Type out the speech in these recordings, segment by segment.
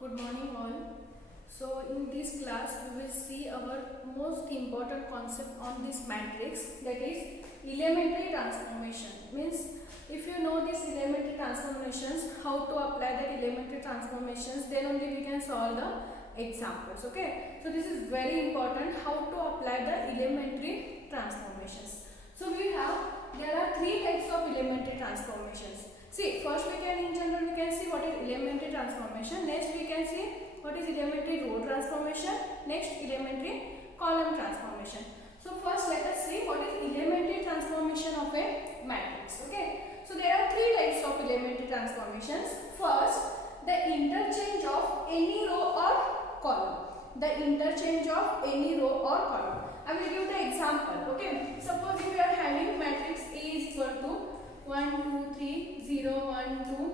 Good morning all. So in this class we will see our most important concept on this matrix, that is elementary transformation. Means if you know these elementary transformations, how to apply the elementary transformations, then only we can solve the examples. Okay. So this is very important, how to apply the elementary transformations. So there are three types of elementary transformations. See, first in general we can see what is elementary transformation. Next we can see what is elementary row transformation. Next elementary column transformation. So first let us see what is elementary transformation of a matrix. Okay. So there are three types of elementary transformations. First, the interchange of any row or column. The interchange of any row or column. I will give the example. Okay. Suppose if you are having matrix A is equal to 1, 2, 3, 0, 1, 2,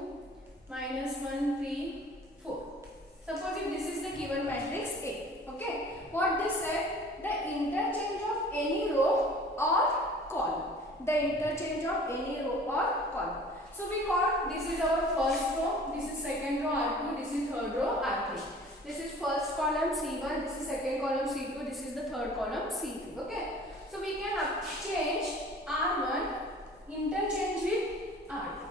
minus 1, 3, 4. Suppose if this is the given matrix A. Okay. What they said? The interchange of any row or column. The interchange of any row or column. So we got this is our first row, this is second row R2, this is third row R3. This is first column C1, this is second column C2, this is the third column C3. Okay. So we can change R1 interchange with R2.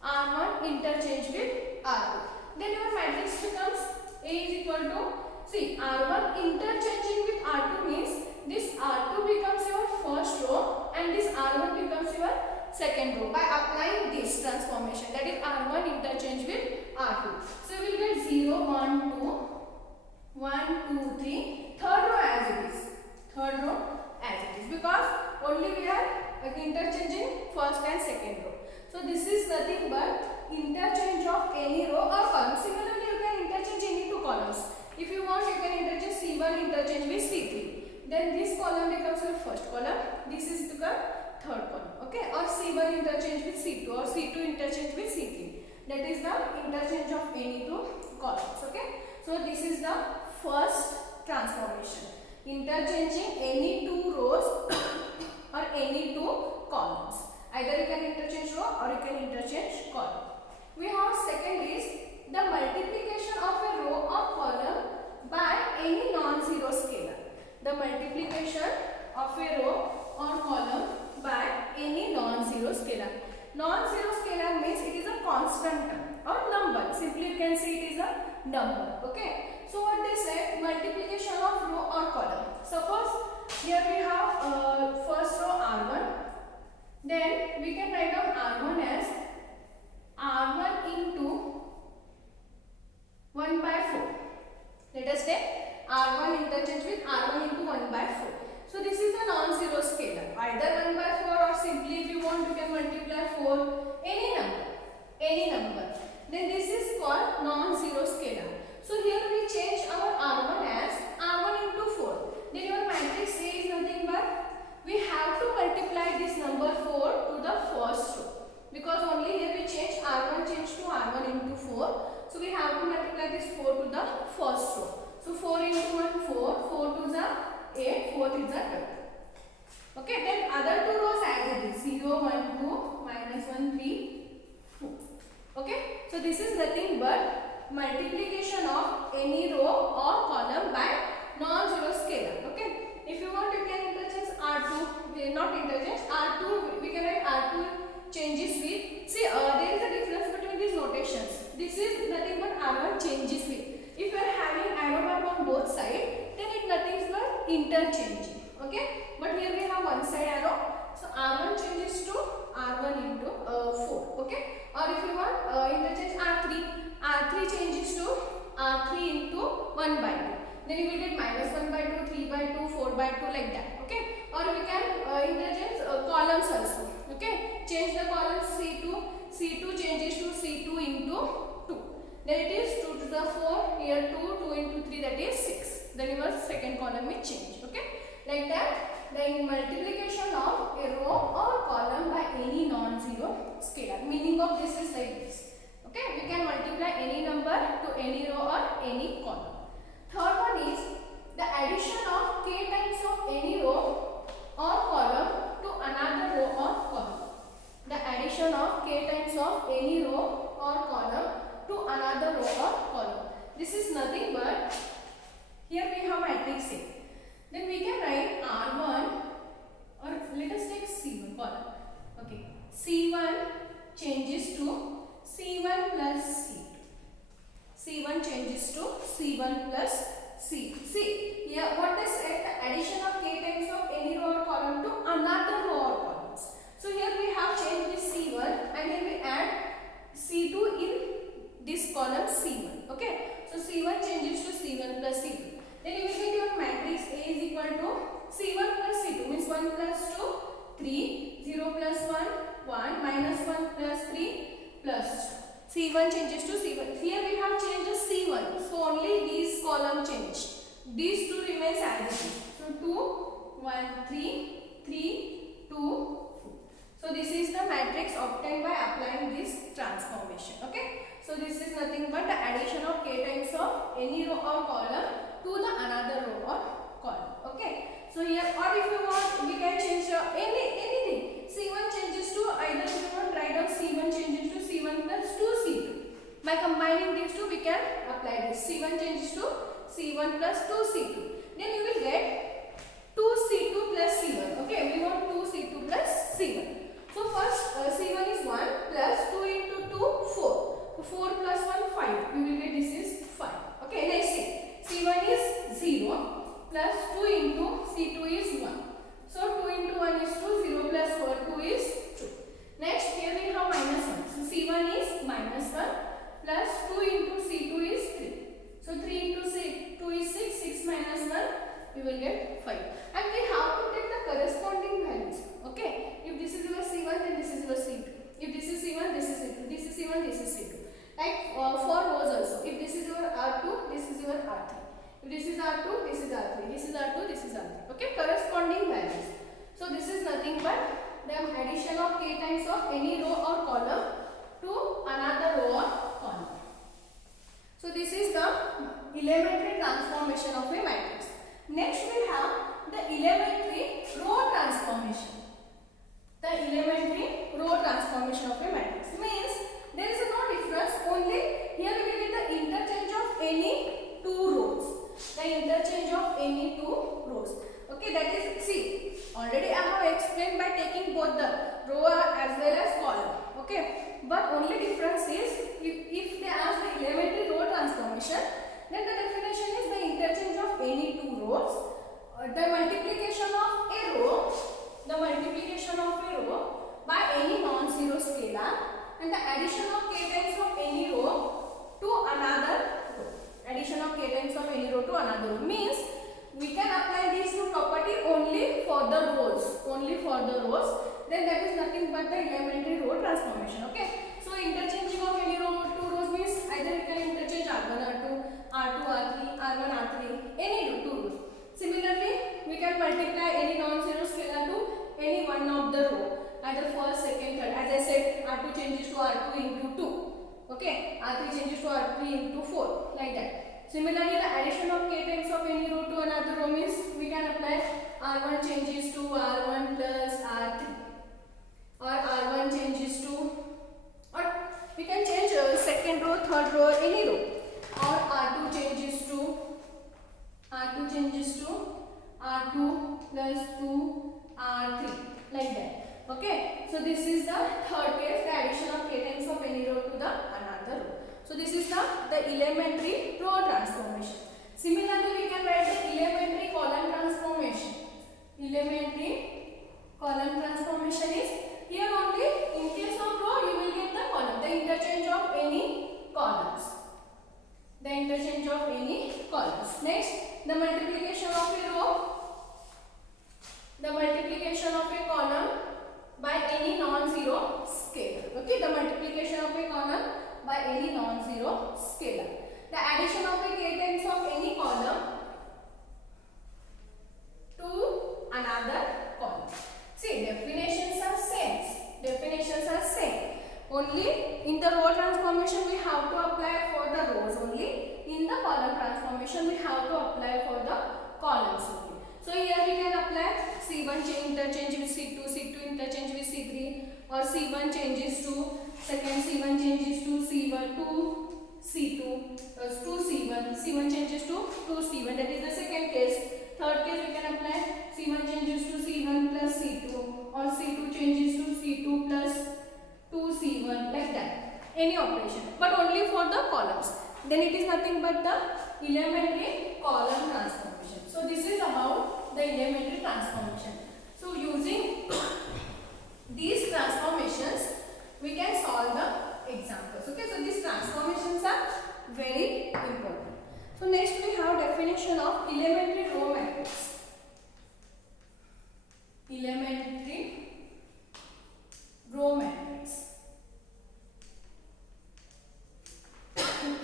R1 interchange with R2. Then your matrix becomes A is equal to, see, R1 interchanging with R2 means this R2 becomes your first row and this R1 becomes your second row by applying this transformation, that is R1 interchange with R2. So we will get 0, 1, 2, 1, 2, 3, third row as it is. Third row as it is, because only we are interchanging first and second row. So this is nothing but interchange of any row or column. Similarly, you can interchange any two columns. If you want, you can interchange C1 interchange with C3. Then this column becomes your first column. This is the third column. Okay. Or C1 interchange with C2 or C2 interchange with C3. That is the interchange of any two columns. Okay. So this is the first transformation. Interchanging any two rows or any two columns. Either you can interchange row or you can interchange column. We have second is the multiplication of a row or column by any non-zero scalar. The multiplication of a row or column by any non-zero scalar. Non-zero scalar means it is a constant term or number. Simply you can say it is a number. Okay. So what they said, multiplication of row or column. Suppose here we have first row R1. Then we can write down R1 as R1 into 1 by 4. Let us take R1 interchange with R1 into 1 by 4. So this is a non-zero scalar. Either 1 by 4 or simply if you want you can multiply 4, any number. Any number. Then this is called non-zero scalar. So here we change our R1 as R1 into 4. Then your matrix A is nothing but we have to multiply this number 4 to the first row. Because only here we change R1 to R1 into 4. So we have to multiply this 4 to the first row. So 4 into 1, 4. 4 to the 8. 4 is the 12. Okay. Then other two rows as it is. 0, 1, 2, minus 1, 3, 4. Okay. So this is nothing but multiplication of any row or column by non-zero scalar. Okay. If you want, you can interchange R2. Not interchange. R2. We can write R2 changes with. See, there is a difference between these notations. This is nothing but R1 changes with. If you are having arrow bar on both sides, then it nothing but interchanging. Okay. But here we have one side arrow. So R1 changes to R1 into 4. Okay. Or if you want interchange R3. R3 changes to R3 into 1 by 2. Then you will get minus 1 by 2, 3 by 2, 4 by 2 like that. Okay. Or we can interchange columns also. Okay. Change the columns C2. C2 changes to C2 into 2. Then it is 2 to the 4. Here 2. 2 into 3, that is 6. Then your second column will change. Okay. Like that, the multiplication of a row or column by any non-zero scalar. Meaning of this is like this. Okay. We can multiply any number to any row or any column. Third one is the addition of k times of any row or column to another row or column. The addition of k times of any row or column to another row or column. This is nothing but here we have matrix A. Then we can write R1, or let us take C1 column. Okay, C1 changes to C1 plus C2. C1 changes to C1 plus C. See here what is it? The addition of k times of any row or column to another row or columns. So here we have changed this C1 and then we add C2 in this column C1. Okay, so C1 changes to C1 plus C2. Then you will get your matrix A is equal to C1 plus C2 means 1 plus 2, 3, 0 plus 1, 1, minus 1 plus 3 plus 2. C1 changes to C1. Here we have changed the C1. So only these column change. These two remains as it is. So 2, 1, 3, 3, 2, 4. So this is the matrix obtained by applying this transformation. Okay. So this is nothing but the addition of k times of any row or column to the another row or column. Okay. So here, or if you want, we can change anything. C1 changes to either if you want write down C1 changes to C1 plus 2C2. By combining these two, we can apply this. C1 changes to C1 plus 2C2. Then you will get 2C2 plus C1. Okay, we want 2C2 plus C1. So first C1 is 1 plus 2 into 2 4. So 4 plus 1 5. We will get this is 5. Okay, next see. C1 is 0 plus 2 into C2 is 1. So 2 into 1 is 2. 0 plus 4 2 is 2. Next here we have minus 1. So C1 is minus 1 plus 2 into C2 is 3. So 3 into C2 is 6. 6 minus 1 we will get 5. And we have to take the corresponding values. Okay. If this is your C1 then this is your C2. If this is C1 this is C2. This is C1 this is C2. Like for rows also. If this is your R2 this is your R3. If this is R2 this is R3. This is R2 this is R3. Okay. Corresponding values. So this is nothing but the addition of k times of any row or column to another row or column. So this is the elementary transformation of a matrix. Next we have the elementary row transformation. The elementary row transformation of a matrix means there is no difference, only here we will get the interchange of any two rows. The interchange of any two rows. Okay, that is, see, already I have explained by taking both the row as well as column. Okay, but only difference is if they ask the elementary row transformation, then the definition is the interchange of any two rows, the multiplication of a row, by any non-zero scalar, and the addition of k times of any row to another row. Addition of k times of any row to another row means we can apply these two property only for the rows. Then that is nothing but the elementary row transformation. Okay. So interchanging of any row to rows means either we can interchange R1, R2, R2, R3, R1, R3, any two rows. Similarly, we can multiply any non-zero scalar to any one of the row, either first, second, third. As I said, R2 changes to R2 into 2. Okay. R3 changes to R3 into 4. Like that. Similarly, the addition of k times of any row to another row means we can apply R1 changes to R1 plus R3, or R1 changes to, or we can change second row, third row, any row, or R2 changes to R2 plus 2 R3, like that. Okay. So this is the third case, the addition of k times of any row to the another row. So this is the elementary row transformation. Similarly, we can write the elementary column transformation. Elementary column transformation is here only in case of row you will get the column, the interchange of any columns. Next, the multiplication of a row, the multiplication of a column by any non-zero scalar. Okay, the multiplication of a column by any non-zero scalar. The addition of a k times of any column to another column. See, definitions are same. Only in the row transformation we have to apply for the rows only. In the column transformation we have to apply for the columns only. So here we can apply C1 interchange with C2, C2 interchange with C3, or C1 changes to second, C1 changes to C1 to C2, 2C1, C1, C1 changes to 2C1, that is the second case. Third case we can apply C1 changes to C1 plus C2, or C2 changes to C2 plus 2C1, like that. Any operation, but only for the columns. Then it is nothing but the elementary column transformation. So this is about the elementary transformation. So using these transformations, we can solve the examples. Okay, so these transformations are very important. So next we have definition of elementary row matrix. Elementary row matrix.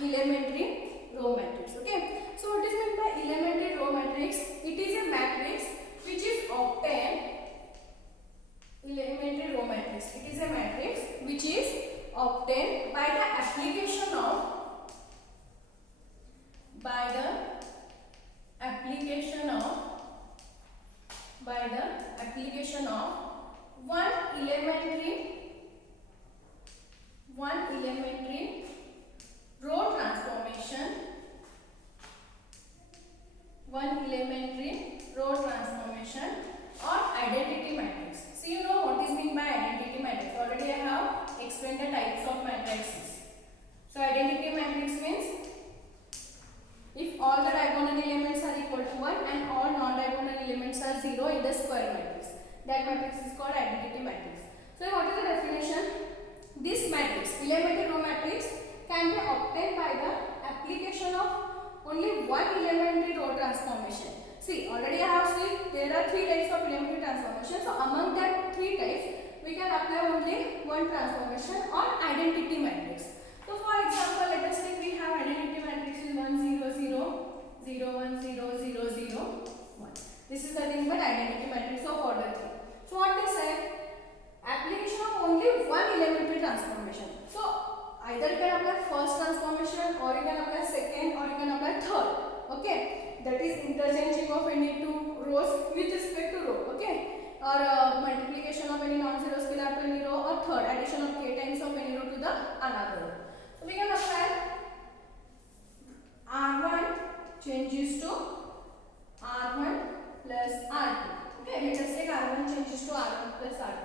Elementary row matrix. Okay, so what is meant by elementary row matrix? It is a matrix which is obtained. Elementary row matrix, it is a matrix which is obtained by the application of one elementary row transformation, or identity matrix. So you know what is meant by identity matrix. Already I have explained the types of matrices. So identity matrix means if all the diagonal elements are equal to 1 and all non-diagonal elements are 0 in the square matrix, that matrix is called identity matrix. So what is the definition? This matrix, elementary row matrix, can be obtained by the application of only one elementary row transformation. See, already I have seen there are 3 types of elementary transformation. So among that 3 types, we can apply only one transformation on identity matrix. So for example, let us say we have identity matrix is 1 0 0 0 1 0 0 0 1. This is nothing but identity matrix of order 3. So what they said? Application of only one elementary transformation. So either you can apply first transformation, or you can apply second, or you can apply third. Okay, that is interchanging of any two rows with respect to row. Okay, or multiplication of any non-zero scalar to any row, or third addition of k times of any row to the another row. So we can apply R1 changes to R1 plus R2. Okay, let us take R1 changes to R1 plus R2.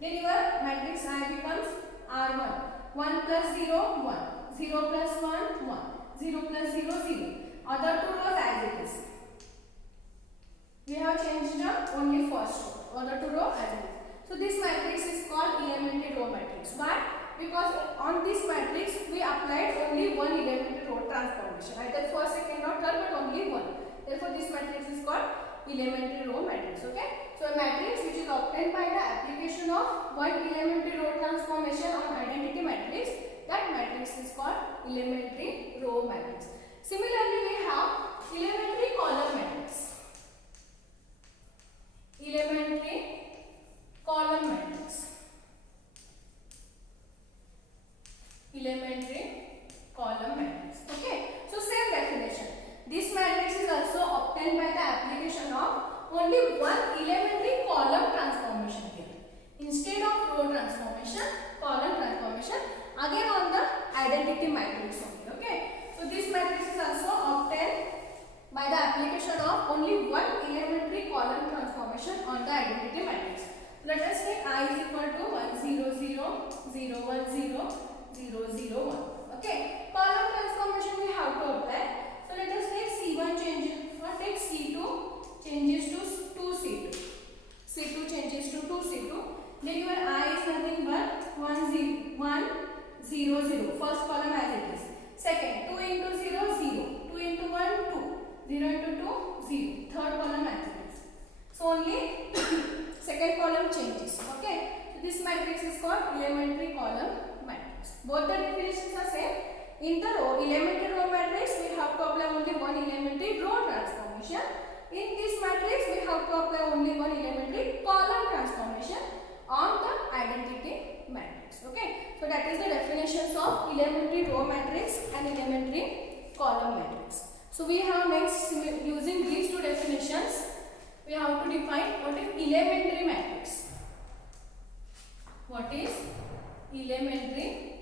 Then your matrix I becomes R1. 1 plus 0, 1. 0 plus 1, 1. 0 plus 0, 0. Other two rows as it is. We have changed the only first row. Other two rows as it is. So this matrix is called elementary row matrix. Why? Because on this matrix we applied only one elementary row transformation. Either first, second or third, but only one. Therefore this matrix is called elementary row matrix. Okay. So a matrix which is obtained by the application of one elementary row transformation on identity matrix, that matrix is called elementary row matrix. Similarly, we have elementary column matrix. Elementary column matrix. Elementary column matrix. Okay. So same definition. This matrix is also obtained by the application of only one elementary column transformation here. Instead of row transformation, column transformation, again on the identity matrix only. Okay. So this matrix is also obtained by the application of only one elementary column transformation on the identity matrix. Let us take I is equal to 1 0 0 0 1 0 0 0 1. Okay. Column transformation we have to apply. So let us take C1 changes, or take C2 changes to 2C2. C2 changes to 2C2. Then your I is nothing but 1 0 0. First column as it is. Second, 2 into 0 0. 2 into 1 2. 0 into 2 0. Third column as it is. So only second column changes. Okay. So this matrix is called elementary column matrix. Both the definitions are same. In the row, elementary row matrix, we have to apply only one elementary row transformation. In this matrix, we have to apply only one elementary column transformation on the identity matrix. Okay. So that is the definitions of elementary row matrix and elementary column matrix. So we have next, using these two definitions, we have to define what is elementary matrix. What is elementary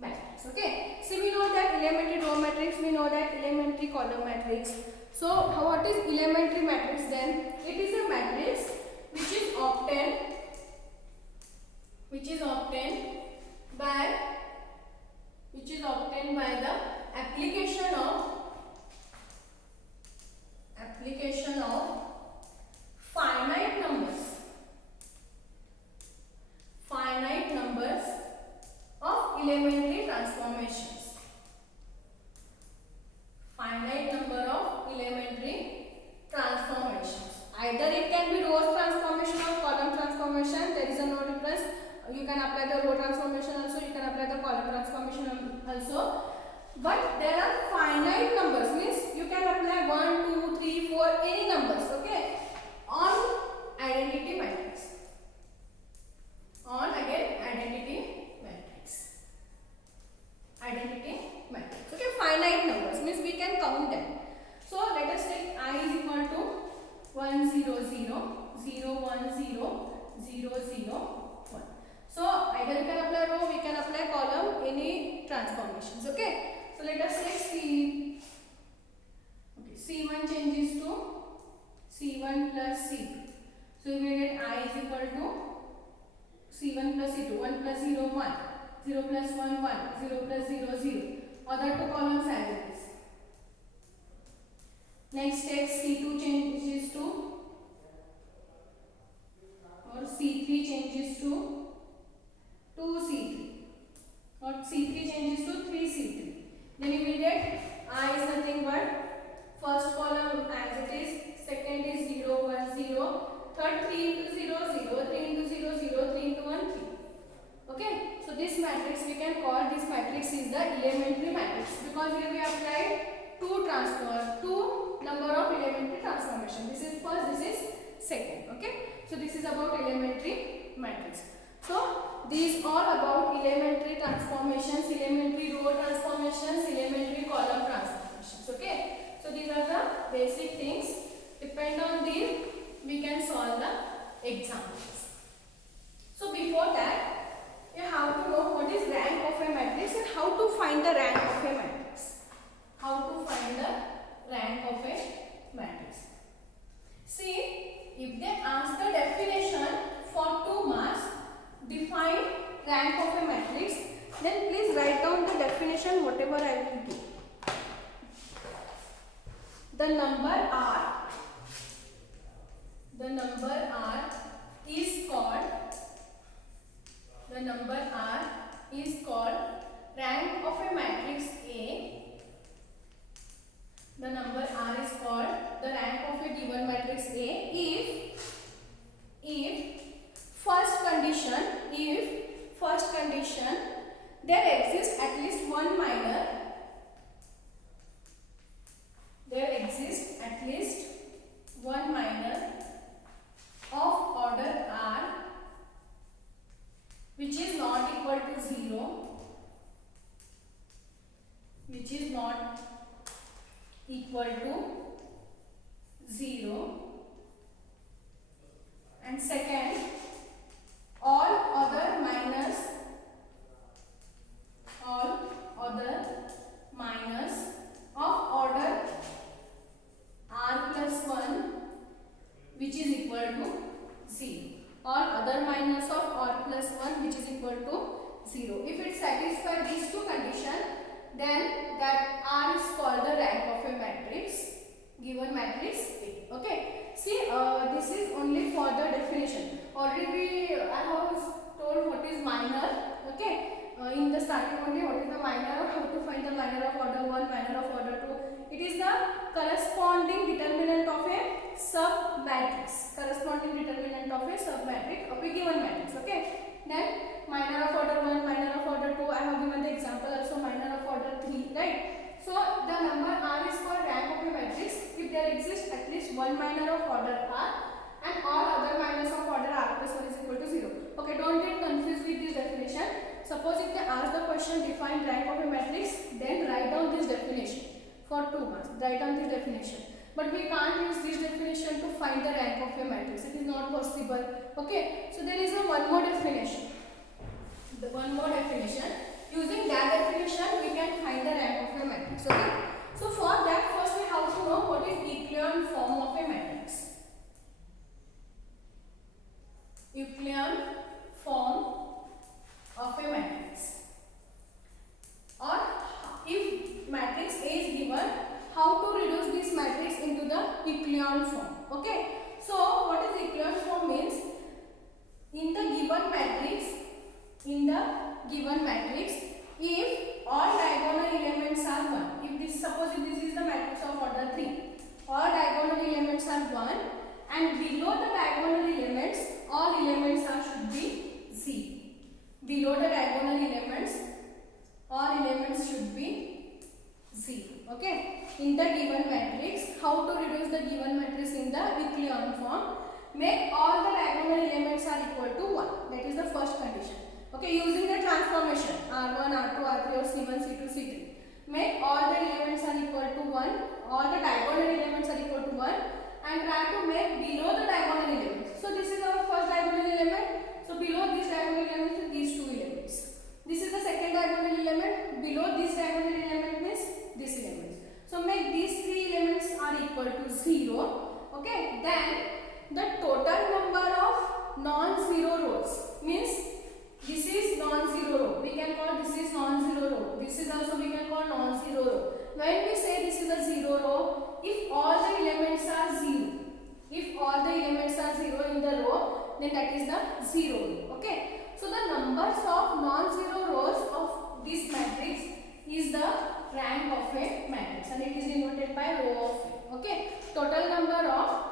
matrix. Okay. So we know that elementary row matrix, we know that elementary column matrix. So what is elementary matrix then? It is a matrix which is obtained by the application of finite numbers of elementary transformations. Finite number of elementary transformations. Either it can be row transformation or column transformation. There is a no difference. You can apply the row transformation also. You can apply the column transformation also. But there are finite numbers. Means you can apply 1, 2, 3, 4 any numbers. Okay. On identity matrix. On again identity matrix. Okay, finite numbers means we can count them. So let us take I is equal to 1 0 0 0 1 0 0 0 1. So either we can apply row, we can apply column, any transformations. Okay. So let us say C1 changes to C1 plus C2. So we will get I is equal to C1 plus C2, 1 plus 0 1, 0 plus 1 1, 0 plus 0 0. Other two columns as it is. Next take C2 changes to, or C3 changes to 2C3, or C3 changes to 3C3. Then you will get I is nothing but first column as it is, second is 0 1 0, third 3 into 0 0, 3 into 0 0, 3 into 1 3. Okay, so this matrix we can call this matrix is the elementary matrix, because here we applied two number of elementary transformation. This is first, this is second. Okay, so this is about elementary matrix. So these all about elementary transformations, elementary row transformations, elementary column transformations. Okay, so these are the basic things. Depend on these we can solve the examples. So before that, you have to know what is rank of a matrix and how to find the rank of a matrix. See, if they ask the definition for 2 marks, define rank of a matrix, then please write down the definition whatever I will give. The number R is called rank of a matrix A. The number R is called the rank of a given matrix A if first condition there exists at least one minor of order R which is not equal to 0, and second, all other minors of order R plus 1 which is equal to 0. All other minors of R plus 1 which is equal to 0. If it satisfies these two conditions, then that R is called the rank of a matrix, given matrix A. Okay. See, this is only for the definition. Already I have told what is minor. Okay. In the starting only what is the minor, how to find the minor of order 1, minor of order 2. It is the corresponding determinant of a sub-matrix. Of a given matrix. Okay. Then minor of order 1, minor of order 2. I have given the example also minor of order 3. Right. So the number R is called rank of a matrix if there exists at least one minor of order R and all other minors of order R plus 1 is equal to 0. Okay, don't get confused with this definition. Suppose if they ask the question define rank of a matrix, then write down this definition for 2 marks. Write down this definition. But we can't use this definition to find the rank of a matrix. It is not possible. Okay, so there is one more definition. Using that definition, we can find the rank of a matrix. Okay. So for that, first we have to know what is Euclidean form of a matrix. Euclidean form of a matrix. Or if matrix A is given, how to reduce this matrix into the Euclidean form. Okay. So what is Euclidean form means? In the given matrix, if all diagonal elements are 1, if this, suppose if this is the matrix of order 3, all diagonal elements are 1, and below the diagonal elements, all elements should be 0. Below the diagonal elements, all elements should be 0. Okay. In the given matrix, how to reduce the given matrix in the Euclidean form? Make all the diagonal elements are equal to 1. That is the first condition. Okay, using the transformation R1, R2, R3 or C1, C2, C3. Make all the elements are equal to 1. All the diagonal elements are equal to 1. And try to make below the diagonal elements. So this is our first diagonal element. So below this diagonal element is these two elements. This is the second diagonal element. Below this diagonal element means this element. So make these three elements are equal to 0. Okay, then the total number of non-zero rows means this is non-zero row. We can call this is non-zero row. This is also we can call non-zero row. When we say this is a 0 row, if all the elements are 0, if all the elements are 0 in the row, then that is the 0 row. Okay. So the numbers of non-zero rows of this matrix is the rank of a matrix, and it is denoted by row of A. Okay. Total number of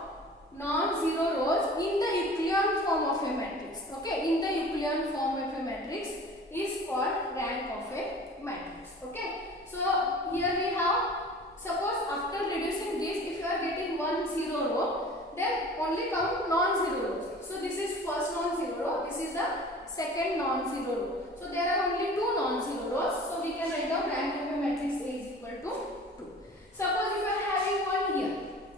non-zero rows in the Euclidean form of a matrix. Okay. In the Euclidean form of a matrix is called rank of a matrix. Okay. So here we have, suppose after reducing this, if you are getting 1 0 row, then only count non-zero rows. So this is first non-zero row, this is the second non-zero row. So there are only 2 non-zero rows. So we can write down rank of a matrix A is equal to 2. Suppose if you are having 1 here,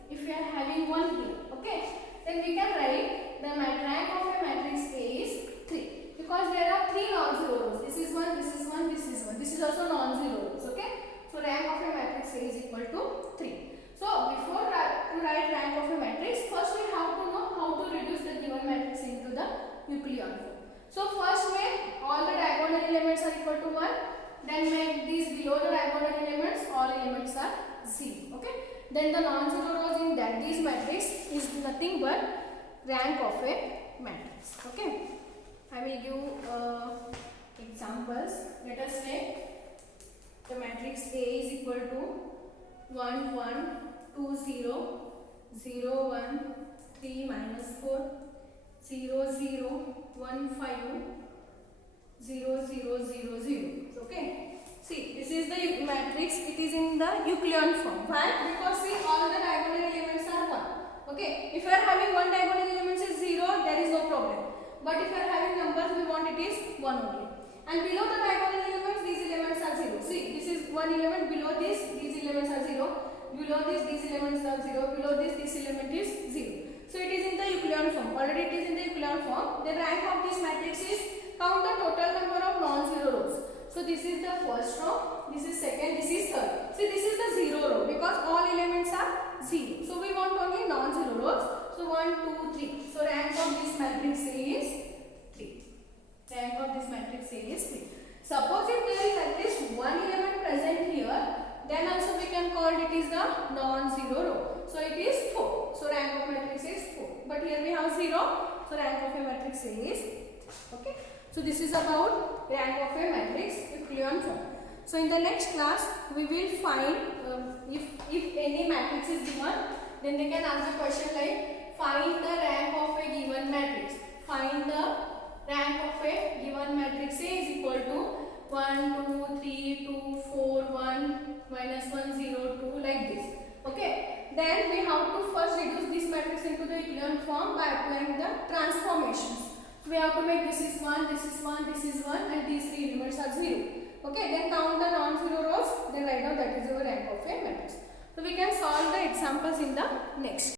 if you are having 1 here, okay, then we can write the rank of a matrix A is 3, because there are 3 non-zero rows. This is 1, this is 1, this is 1. This is also non-zero rows. Okay. So rank of a matrix A is equal to 3. So before to write rank of a matrix, first we have to know how to reduce the given matrix into the Euclidean form. So first make all the diagonal elements are equal to 1. Then make these below the diagonal elements, all elements are 0. Okay. Then the non-zero rows in that this matrix is nothing but rank of a matrix. Okay. I will give examples. Let us take the matrix A is equal to 1 1 2 0 0 1 3 minus 4 0 0 1 5 0 0 0 0. Okay. See, this is the matrix. It is in the Euclidean form. Why? Because see, all the diagonal elements are 1. Okay. If you are having one diagonal element is 0, there is no problem. But if you are having numbers, we want it is 1 only. And below the diagonal elements, these elements are 0. See, this is one element. Below this, these elements are 0. Below this, these elements are 0. Below this element is 0. So it is in the Euclidean form. Already it is in the Euclidean form. The rank of this matrix is, count the total number of non-zero rows. So this is the first row, this is second, this is third. See, this is the 0 row because all elements are 0. So we want only non-zero rows. So 1, 2, 3. So rank of this matrix A is 3. Rank of this matrix A is 3. Suppose if there is at least one element present here, then also we can call it is the non-zero row. So it is 4. So rank of matrix is 4. But here we have 0. So rank of a matrix A is 3. Okay. So this is about rank of a matrix Euclidean form. So in the next class we will find if any matrix is given, then they can ask the question like find the rank of a given matrix. Find the rank of a given matrix A is equal to 1 2 3 2 4 1 minus 1 0 2 like this. Okay. Then we have to first reduce this matrix into the Euclidean form by applying the transformations. We have to make this is 1, this is 1, this is 1 and these 3 elements are 0. Okay, then count the non-zero rows, then write down that is your rank of a matrix. So we can solve the examples in the next.